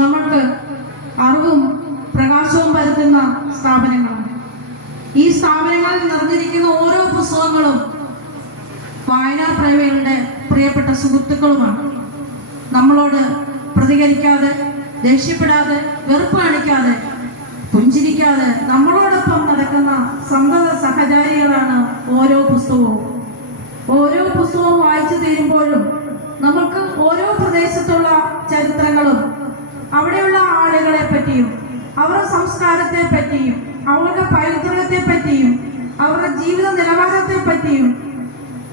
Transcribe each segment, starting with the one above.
നമ്മൾക്ക് അറിവും പ്രകാശവും പരത്തുന്ന സ്ഥാപനങ്ങളാണ്. ഈ സ്ഥാപനങ്ങളിൽ നിറഞ്ഞിരിക്കുന്ന ഓരോ പുസ്തകങ്ങളും വായനാ പ്രേമികളുടെ പ്രിയപ്പെട്ട സുഹൃത്തുക്കളുമാണ്. നമ്മളോട് പ്രതികരിക്കാതെ ദേഷ്യപ്പെടാതെ വെറുപ്പ് കാണിക്കാതെ പുഞ്ചിരിക്കാതെ നമ്മളോടൊപ്പം നടക്കുന്ന സന്തത സഹചാരികളാണ് ഓരോ പുസ്തകവും ഓരോ പുസ്തകവും വായിച്ചു തീരുമ്പോഴും നമുക്ക് ഓരോ പ്രദേശത്തുള്ള ചരിത്രങ്ങളും അവിടെയുള്ള ആളുകളെ പറ്റിയും അവരുടെ സംസ്കാരത്തെ പറ്റിയും അവരുടെ പൈതൃകത്തെ പറ്റിയും അവരുടെ ജീവിത നിലവാരത്തെ പറ്റിയും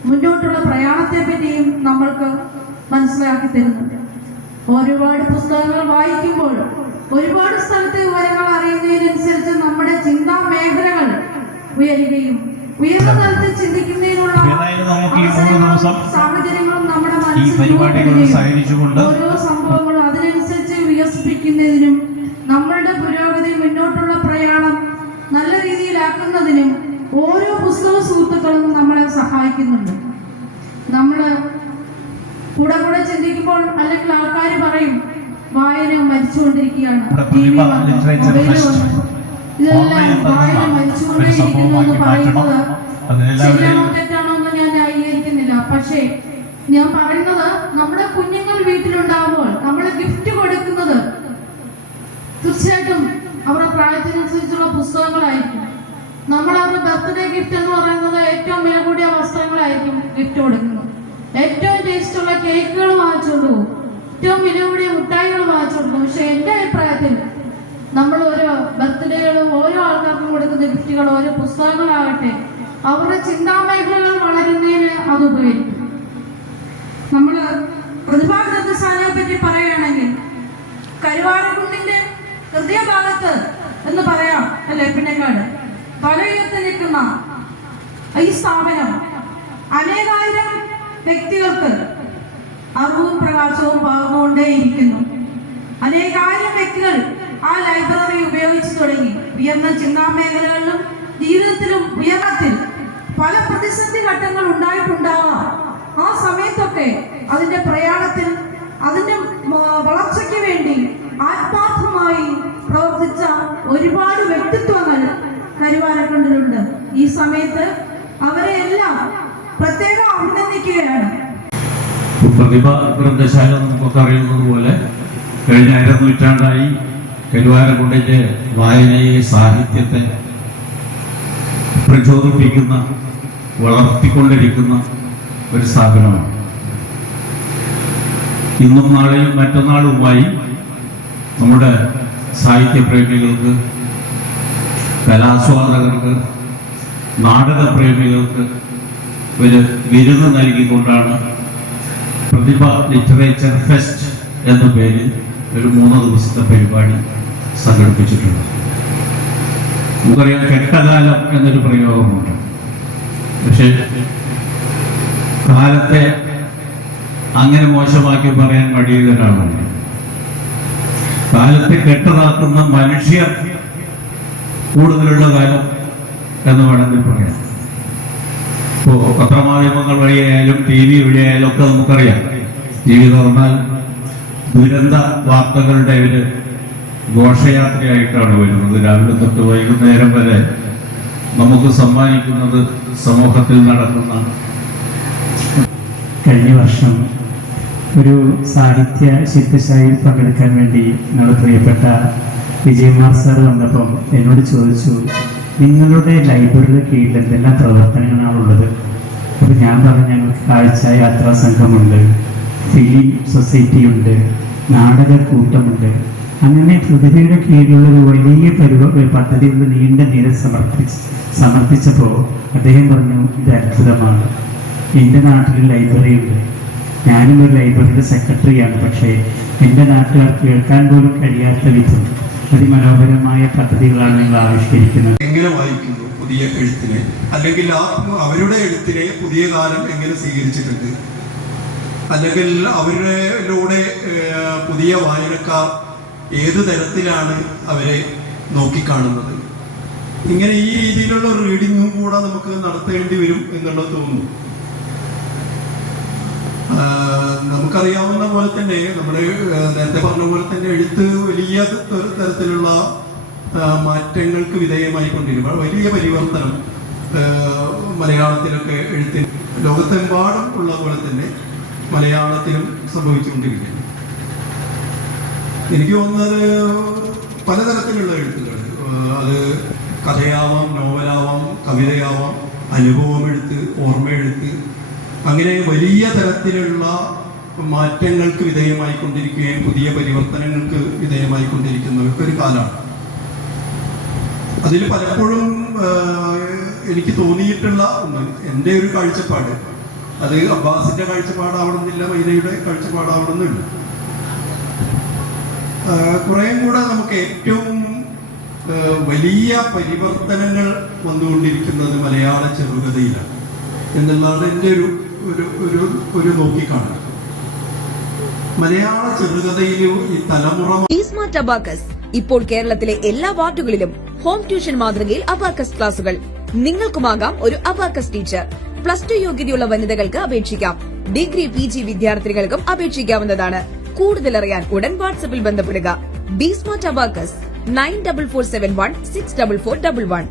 മുന്നോട്ടുള്ള പ്രയാണത്തെ പറ്റിയും നമ്മൾക്ക് മനസ്സിലാക്കി തരുന്നുണ്ട്. ഒരുപാട് പുസ്തകങ്ങൾ വായിക്കുമ്പോൾ ഒരുപാട് സ്ഥലത്തെ വിവരങ്ങൾ അറിയുന്നതിനനുസരിച്ച് നമ്മുടെ ചിന്താ മേഖലകൾ ഉയരുകയും ഉയർന്ന തലത്തിൽ ചിന്തിക്കുന്നതിനുള്ള സാഹചര്യങ്ങളും നമ്മുടെ മനസ്സിൽ ഓരോ സംഭവങ്ങളും അതിനനുസരിച്ച് വികസിപ്പിക്കുന്നതിനും നമ്മളുടെ പുരോഗതി മുന്നോട്ടുള്ള പ്രയാണം നല്ല രീതിയിലാക്കുന്നതിനും ഓരോ പുസ്തക സുഹൃത്തുക്കളും നമ്മളെ സഹായിക്കുന്നുണ്ട്. നമ്മൾ കൂടെ കൂടെ ചിന്തിക്കുമ്പോൾ അല്ലെങ്കിൽ ആൾക്കാർ പറയും വായന മരിച്ചുകൊണ്ടിരിക്കുകയാണ്. ഇതെല്ലാം വായന മരിച്ചുകൊണ്ടേയിരിക്കുന്നു എന്ന് പറയുന്നത് ശരിയാണോ തെറ്റാണോ എന്ന് ഞാൻ ന്യായീകരിക്കുന്നില്ല. പക്ഷേ ഞാൻ പറയുന്നത് നമ്മുടെ കുഞ്ഞുങ്ങൾ വീട്ടിലുണ്ടാവുമ്പോൾ നമ്മൾ ഗിഫ്റ്റ് കൊടുക്കുന്നത് തീർച്ചയായിട്ടും അവരുടെ പ്രായത്തിനനുസരിച്ചുള്ള പുസ്തകങ്ങളായിരിക്കും. നമ്മൾ അവരുടെ ബർത്ത്ഡേ ഗിഫ്റ്റ് എന്ന് പറയുന്നത് ഏറ്റവും വില കൂടിയ വസ്ത്രങ്ങളായിരിക്കും ഗിഫ്റ്റ് കൊടുക്കുന്നത്. ഏറ്റവും ടേസ്റ്റുള്ള കേക്കുകൾ വാങ്ങിച്ചുകൊണ്ട് പോകും. ഏറ്റവും വില കൂടിയ മുട്ടായികൾ വാങ്ങിച്ചുകൊണ്ട് പോകും. പക്ഷെ എന്റെ അഭിപ്രായത്തിൽ നമ്മൾ ഓരോ ബർത്ത്ഡേകളും ഓരോ ആൾക്കാർക്കും കൊടുക്കുന്ന ഗിഫ്റ്റുകൾ ഓരോ പുസ്തകങ്ങളാകട്ടെ അവരുടെ ചിന്താമേഖലകൾ വളരുന്നതിന് അത് ഉപകരിക്കും. നമ്മൾ പ്രതിഭാ ഗ്രന്ഥശാലയെ പറ്റി പറയുകയാണെങ്കിൽ കരുവാരക്കുണ്ടിന്റെ ഹൃദയഭാഗത്ത് എന്ന് പറയാം അല്ലെ? പിന്നെങ്ങാട് തലയുയർത്തി നിൽക്കുന്ന ഈ സ്ഥാപനം അനേകായിരം വ്യക്തികൾക്ക് അറിവും പ്രകാശവും പകർന്നുകൊണ്ടേയിരിക്കുന്നു അനേകായിരം വ്യക്തികൾ ആ ലൈബ്രറി ഉപയോഗിച്ചു തുടങ്ങി. ഉയർന്ന ചിന്താ മേഖലകളിലും ജീവിതത്തിലും ഉയർന്നത്തിൽ പല പ്രതിസന്ധി ഘട്ടങ്ങൾ ഉണ്ടായിട്ടുണ്ടാവാം. ആ സമയത്തൊക്കെ അതിന്റെ പ്രയാണത്തിൽ അതിന്റെ വളർച്ചയ്ക്ക് വേണ്ടി ആത്മാർത്ഥമായി പ്രവർത്തിച്ച ഒരുപാട് വ്യക്തിത്വങ്ങൾ കരുവാരക്കുണ്ടിലുണ്ട് ഈ സമയത്ത് അവരെ എല്ലാം പ്രത്യേകം അഭിനന്ദിക്കുകയാണ്. പ്രതിഭ ഗ്രന്ഥശാല നമുക്കൊക്കെ അറിയുന്നത് പോലെ കഴിഞ്ഞ അരനൂറ്റാണ്ടായി കരുവാരക്കുണ്ടിന്റെ വായനയെ സാഹിത്യത്തെ പ്രചോദിപ്പിക്കുന്ന വളർത്തിക്കൊണ്ടിരിക്കുന്ന ഒരു സ്ഥാപനമാണ്. ഇന്നും നാളെയും മറ്റന്നാളുമായി നമ്മുടെ സാഹിത്യപ്രേമികൾക്ക് കലാസ്വാദകർക്ക് നാടകപ്രേമികൾക്ക് ഒരു വിരുന്ന് നൽകിക്കൊണ്ടാണ് പ്രതിഭ ലിറ്ററേച്ചർ ഫെസ്റ്റ് എന്ന പേരിൽ ഒരു മൂന്ന് ദിവസത്തെ പരിപാടി സംഘടിപ്പിച്ചിട്ടുണ്ട് നമുക്കറിയാം കെട്ടകാലം എന്നൊരു പ്രയോഗമുണ്ട്. പക്ഷെ കാലത്തെ അങ്ങനെ മോശമാക്കി പറയാൻ ഒരാളാണ് കാലത്തെ കെട്ടതാക്കുന്ന മനുഷ്യർ കൂടുതലുള്ള കാലം എന്ന് വേണമെങ്കിൽ പറയാം. ഇപ്പോ പത്രമാധ്യമങ്ങൾ വഴിയായാലും ടി വി വഴിയായാലും ഒക്കെ നമുക്കറിയാം. ടി വി തുറന്നാൽ ദുരന്ത വാർത്തകളുടെ ഒരു ഘോഷയാത്രയായിട്ടാണ് വരുന്നത്. രാവിലെ തൊട്ട് വൈകുന്നേരം വരെ നമുക്ക് സമ്മാനിക്കുന്നത് സമൂഹത്തിൽ നടക്കുന്ന കഴിഞ്ഞ വർഷം ഒരു സാഹിത്യ ശില്പശാലയിൽ പങ്കെടുക്കാൻ വേണ്ടി നിങ്ങളുടെ പ്രിയപ്പെട്ട വിജയകുമാർ സാർ വന്നപ്പം എന്നോട് ചോദിച്ചു നിങ്ങളുടെ ലൈബ്രറിയുടെ കീഴിൽ എന്തെല്ലാം പ്രവർത്തനങ്ങളാണുള്ളത് അപ്പോൾ ഞാൻ പറഞ്ഞ ഞങ്ങൾക്ക് കാഴ്ച യാത്രാ സംഘമുണ്ട് ഫിലിം സൊസൈറ്റി ഉണ്ട് നാടക കൂട്ടമുണ്ട്. അങ്ങനെ പ്രതിഭയുടെ കീഴിലുള്ള ഒരു വലിയ പരിപാടി പദ്ധതികളുടെ നീണ്ട നിര സമർപ്പിച്ച് സമർപ്പിച്ചപ്പോൾ അദ്ദേഹം പറഞ്ഞു ഇത് അത്ഭുതമാണ്. എന്റെ നാട്ടിൽ ലൈബ്രറി ഉണ്ട് ഞാനും ഒരു ലൈബ്രറിയുടെ സെക്രട്ടറിയാണ് പക്ഷേ എന്റെ നാട്ടുകാർ കേൾക്കാൻ പോലും കഴിയാത്ത വിധം അതിമനോഹരമായ പദ്ധതികളാണ് നിങ്ങൾ ആവിഷ്കരിക്കുന്നത്. എങ്ങനെ വായിക്കുന്നു പുതിയ എഴുത്തിനെ? അല്ലെങ്കിൽ ആ അവരുടെ എഴുത്തിനെ പുതിയ കാലം എങ്ങനെ സ്വീകരിച്ചിട്ടുണ്ട്? അല്ലെങ്കിൽ അവരുടെ പുതിയ വായനക്കാർ ഏത് തരത്തിലാണ് അവരെ നോക്കിക്കാണുന്നത്? ഇങ്ങനെ ഈ രീതിയിലുള്ള റീഡിങ്ങും കൂടെ നമുക്ക് നടത്തേണ്ടി വരും എന്നുള്ളത് തോന്നുന്നു. നമുക്കറിയാവുന്ന പോലെ തന്നെ നമ്മുടെ നേരത്തെ പറഞ്ഞ പോലെ തന്നെ എഴുത്ത് വലിയ തരത്തിലുള്ള മാറ്റങ്ങൾക്ക് വിധേയമായി കൊണ്ടിരിക്കും വലിയ പരിവർത്തനം മലയാളത്തിലൊക്കെ എഴുത്തിന് ലോകത്തെമ്പാടും ഉള്ള പോലെ തന്നെ മലയാളത്തിലും സംഭവിച്ചുകൊണ്ടിരിക്കുന്നു. എനിക്ക് തോന്നുന്നത് പലതരത്തിലുള്ള എഴുത്തുകൾ അത് കഥയാവാം നോവലാവാം കവിതയാവാം അനുഭവം എഴുത്ത് ഓർമ്മ എഴുത്ത് അങ്ങനെ വലിയ തരത്തിലുള്ള മാറ്റങ്ങൾക്ക് വിധേയമായിക്കൊണ്ടിരിക്കുകയും പുതിയ പരിവർത്തനങ്ങൾക്ക് വിധേയമായിക്കൊണ്ടിരിക്കുന്ന ഒരു കാലമാണ്. അതിൽ പലപ്പോഴും എനിക്ക് തോന്നിയിട്ടുള്ള ഒന്ന് എന്റെ ഒരു കാഴ്ചപ്പാട്. അത് അബ്ബാസിന്റെ കാഴ്ചപ്പാടാവണമെന്നില്ല മൈനയുടെ കാഴ്ചപ്പാടാവണമെന്നില്ല. കുറേ കൂടെ നമുക്ക് ഏറ്റവും വലിയ പരിവർത്തനങ്ങൾ വന്നുകൊണ്ടിരിക്കുന്നത് മലയാള ചെറുകഥയിലാണ്. എന്നുള്ളതാണ് എന്റെ ഒരു ഒരു ഒരു ഒരു നോക്കിക്കാണുക മലയാള ചെറുകഥയിലെ ഈ തലമുറ ഈസ്മ ഇപ്പോൾ കേരളത്തിലെ എല്ലാ വാർഡുകളിലും ഹോം ട്യൂഷൻ മാതൃകയിൽ അബാക്കസ് ക്ലാസുകൾ. നിങ്ങൾക്കുമാകാം ഒരു അബാക്കസ് ടീച്ചർ. പ്ലസ് ടു യോഗ്യതയുള്ള വനിതകൾക്ക് അപേക്ഷിക്കാം. ഡിഗ്രി പി ജി വിദ്യാർത്ഥികൾക്കും അപേക്ഷിക്കാവുന്നതാണ്. കൂടുതലറിയാൻ ഉടൻ വാട്സപ്പിൽ ബന്ധപ്പെടുക. B smart abacus nine double four seven one six double four double one.